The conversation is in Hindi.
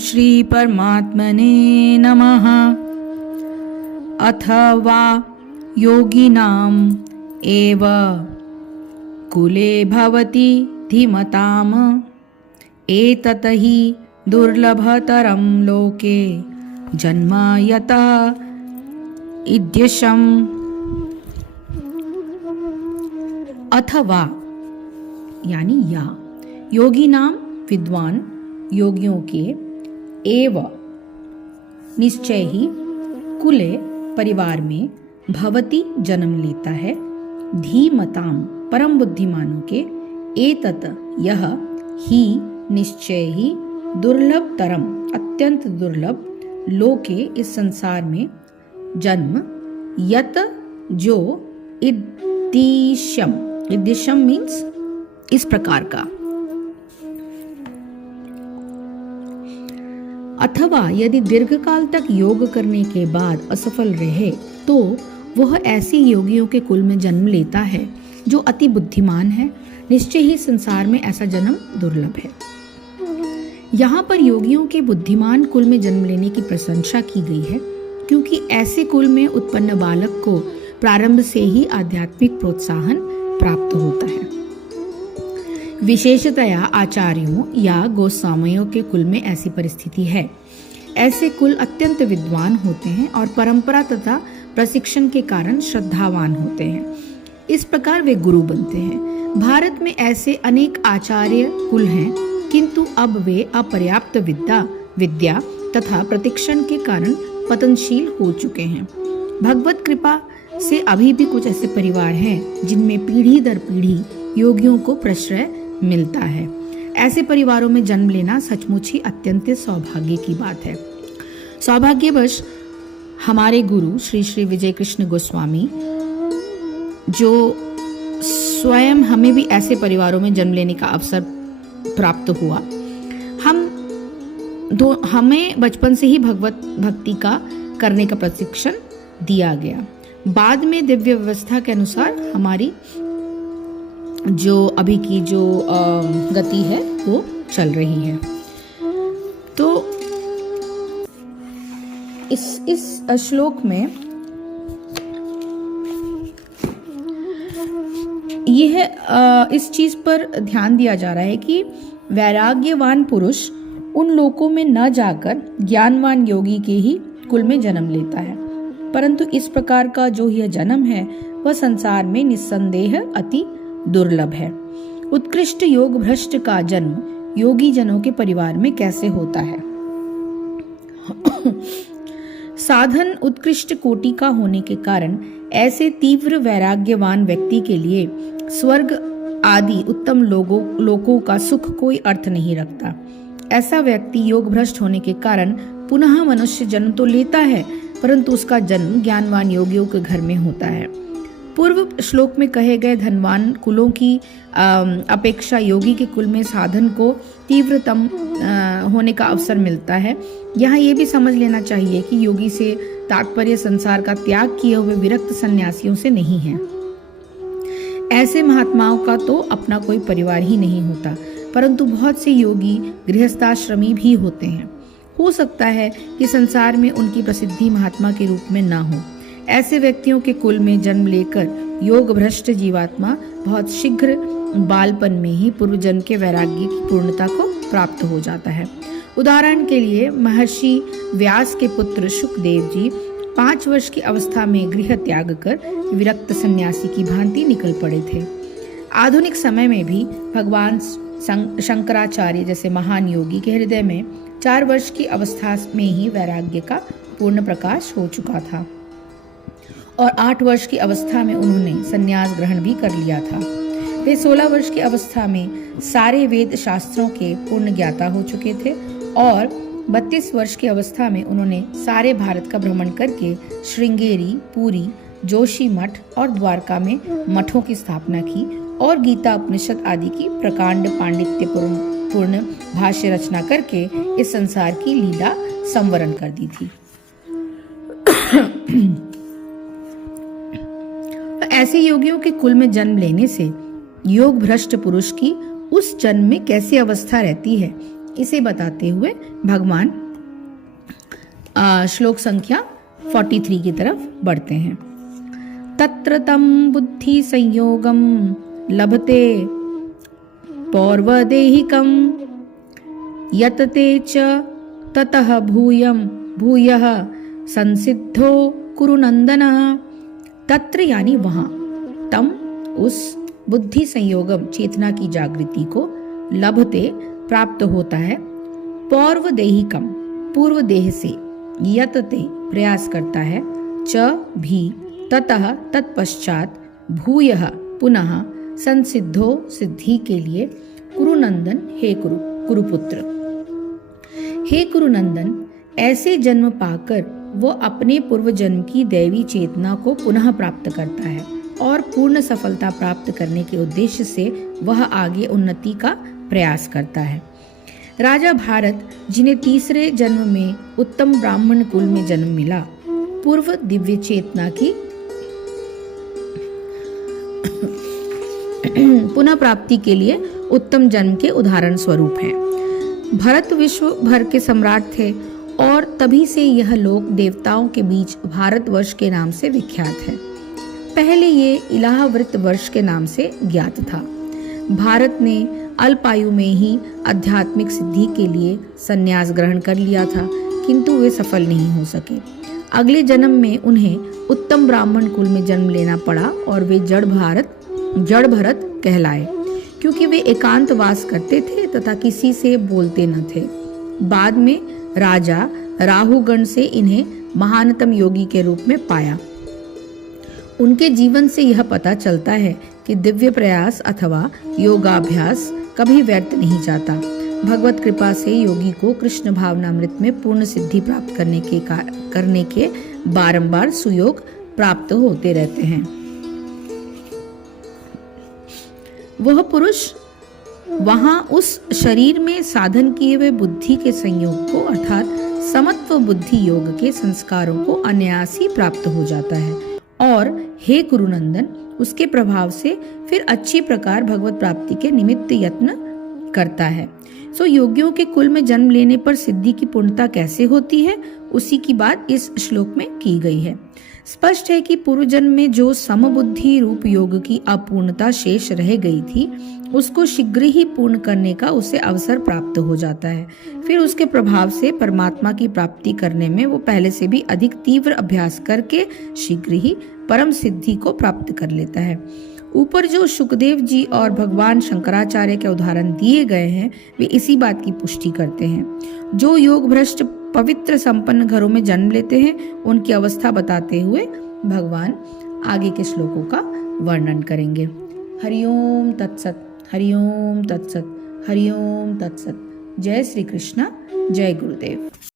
श्री परमात्मने नमः। अथवा योगिनाम् एव कुले भवति धीमताम् एतत् हि दुर्लभतरं लोके जन्म यतः ईदृशम्। अथवा यानी या, योगी नाम विद्वान योगियों के, एव निश्चय ही, कुले परिवार में, भवति जन्म लेता है, धीमताम परम बुद्धिमानों के, एतत् यह, ही निश्चय ही, दुर्लभ तरम अत्यंत दुर्लभ, लोके इस संसार में, जन्म, यत जो, इद्दिशम, इद्दिशम मीन्स इस प्रकार का। अथवा यदि दीर्घकाल तक योग करने के बाद असफल रहे तो वह ऐसे योगियों के कुल में जन्म लेता है जो अति बुद्धिमान है। निश्चय ही संसार में ऐसा जन्म दुर्लभ है। यहाँ पर योगियों के बुद्धिमान कुल में जन्म लेने की प्रशंसा की गई है, क्योंकि ऐसे कुल में उत्पन्न बालक को प्रारंभ से ही आध्यात्मिक प्रोत्साहन प्राप्त होता है। विशेषतया आचार्यों या गोस्वामियों के कुल में ऐसी परिस्थिति है। ऐसे कुल अत्यंत विद्वान होते हैं और परंपरा तथा प्रशिक्षण के कारण श्रद्धावान होते हैं। इस प्रकार वे गुरु बनते हैं। भारत में ऐसे अनेक आचार्य कुल हैं, किंतु अब वे अपर्याप्त विद्या तथा प्रशिक्षण के कारण पतनशील हो चुके हैं। भगवत कृपा से अभी भी कुछ ऐसे परिवार हैं जिनमें पीढ़ी दर पीढ़ी योगियों को प्रश्रय मिलता है। ऐसे परिवारों में जन्म लेना सचमुच ही अत्यंत सौभाग्य की बात है। सौभाग्यवश हमारे गुरु श्री श्री विजय कृष्ण गोस्वामी, जो स्वयं हमें भी ऐसे परिवारों में जन्म लेने का अवसर प्राप्त हुआ, हमें बचपन से ही भगवत भक्ति का करने का प्रशिक्षण दिया गया। बाद में दिव्य व्यवस्था के अनुसार हमारी जो अभी की जो गति है वो चल रही है। तो इस श्लोक में यह इस चीज पर ध्यान दिया जा रहा है कि वैराग्यवान पुरुष उन लोकों में न जाकर ज्ञानवान योगी के ही कुल में जन्म लेता है, परंतु इस प्रकार का जो यह जन्म है वह संसार में निस्संदेह अति दुर्लभ है। उत्कृष्ट योग भ्रष्ट का जन्म योगी जनों के परिवार में कैसे होता है? साधन उत्कृष्ट कोटि का होने के कारण ऐसे तीव्र वैराग्यवान व्यक्ति के लिए स्वर्ग आदि उत्तम लोकों का सुख कोई अर्थ नहीं रखता। ऐसा व्यक्ति योग भ्रष्ट होने के कारण पुनः मनुष्य जन्म तो लेता है, परंतु उसका जन्म ज्ञानवान योगियों के घर में होता है। पूर्व श्लोक में कहे गए धनवान कुलों की अपेक्षा योगी के कुल में साधन को तीव्रतम होने का अवसर मिलता है। यहाँ ये भी समझ लेना चाहिए कि योगी से तात्पर्य संसार का त्याग किए हुए विरक्त सन्यासियों से नहीं है। ऐसे महात्माओं का तो अपना कोई परिवार ही नहीं होता, परंतु बहुत से योगी गृहस्थाश्रमी भी होते हैं। हो सकता है कि संसार में उनकी प्रसिद्धि महात्मा के रूप में न हो। ऐसे व्यक्तियों के कुल में जन्म लेकर योग भ्रष्ट जीवात्मा बहुत शीघ्र बालपन में ही पूर्व जन्म के वैराग्य की पूर्णता को प्राप्त हो जाता है। उदाहरण के लिए महर्षि व्यास के पुत्र शुकदेव जी 5 वर्ष की अवस्था में गृह त्याग कर विरक्त सन्यासी की भांति निकल पड़े थे। आधुनिक समय में भी भगवान शंकराचार्य जैसे महान योगी के हृदय में 4 वर्ष की अवस्था में ही वैराग्य का पूर्ण प्रकाश हो चुका था और 8 वर्ष की अवस्था में उन्होंने संन्यास ग्रहण भी कर लिया था। वे 16 वर्ष की अवस्था में सारे वेद शास्त्रों के पूर्ण ज्ञाता हो चुके थे और 32 वर्ष की अवस्था में उन्होंने सारे भारत का भ्रमण करके श्रृंगेरी, पुरी, जोशी मठ और द्वारका में मठों की स्थापना की और गीता उपनिषद आदि की प्रकांड पांडित्य पूर्ण भाष्य रचना करके इस संसार की लीला संवरण कर दी थी। ऐसे योगियों के कुल में जन्म लेने से योग भ्रष्ट पुरुष की उस जन्म में कैसी अवस्था रहती है, इसे बताते हुए भगवान श्लोक संख्या 43 की तरफ बढ़ते हैं। तत्र तं बुद्धि संयोगम लभते पौर्वदेहिकम यतते च ततः भूयः संसिद्धो कुरु नंदन। तत्र यानी वहां, तम उस, बुद्धि संयोगम चेतना की जागृति को, लभते प्राप्त होता है, पौर्वदेहिकम पूर्व देह से, यतते प्रयास करता है, च भी, ततः तत्पश्चात, भूयः पुनः, संसिद्धो सिद्धि के लिए, कुरुनंदन हे कुरुपुत्र। हे कुरुनंदन, ऐसे जन्म पाकर वो अपने पूर्व जन्म की दैवी चेतना को पुनः प्राप्त करता है और पूर्ण सफलता प्राप्त करने के उद्देश्य से वह आगे उन्नति का प्रयास करता है। राजा भारत, जिन्हें तीसरे जन्म में उत्तम ब्राह्मण कुल में जन्म मिला, पूर्व दिव्य चेतना की पुनः प्राप्ति के लिए उत्तम जन्म के उदाहरण स्वरूप हैं। भरत विश्व भर के सम्राट थे और तभी से यह लोक देवताओं के बीच भारतवर्ष के नाम से विख्यात है। पहले ये इलाहवृत वर्ष के नाम से ज्ञात था। भारत ने अल्पायु में ही आध्यात्मिक सिद्धि के लिए संन्यास ग्रहण कर लिया था, किंतु वे सफल नहीं हो सके। अगले जन्म में उन्हें उत्तम ब्राह्मण कुल में जन्म लेना पड़ा और वे जड़ भरत कहलाए, क्योंकि वे एकांतवास करते थे तथा किसी से बोलते न थे। बाद में राजा राहुगण से इन्हें महानतम योगी के रूप में पाया। उनके जीवन से यह पता चलता है कि दिव्य प्रयास अथवा योगाभ्यास कभी व्यर्थ नहीं जाता। भगवत कृपा से योगी को कृष्ण भावनामृत में पूर्ण सिद्धि प्राप्त करने के बारंबार सुयोग प्राप्त होते रहते हैं। वह पुरुष वहां उस शरीर में साधन किए हुए बुद्धि के संयोग को अर्थात समत्व बुद्धि योग के संस्कारों को अनायास ही प्राप्त हो जाता है और हे कुरुनंदन, उसके प्रभाव से फिर अच्छी प्रकार भगवत प्राप्ति के निमित्त यत्न करता है। सो योगियों के कुल में जन्म लेने पर सिद्धि की पूर्णता कैसे होती है, उसी की बात इस श्लोक में की गई है। स्पष्ट है कि पूर्व जन्म में जो समबुद्धि रूप योग की अपूर्णता शेष रह गई थी, उसको शीघ्र ही पूर्ण करने का उसे अवसर प्राप्त हो जाता है। फिर उसके प्रभाव से परमात्मा की प्राप्ति करने में वो पहले से भी अधिक तीव्र अभ्यास करके शीघ्र ही परम सिद्धि को प्राप्त कर लेता है। ऊपर जो सुखदेव जी और भगवान शंकराचार्य के उदाहरण दिए गए हैं, वे इसी बात की पुष्टि करते हैं। जो योग भ्रष्ट पवित्र संपन्न घरों में जन्म लेते हैं, उनकी अवस्था बताते हुए भगवान आगे के श्लोकों का वर्णन करेंगे। हरिओम तत्सत, हरिओम तत्सत, हरिओम तत्सत। जय श्री कृष्ण, जय गुरुदेव।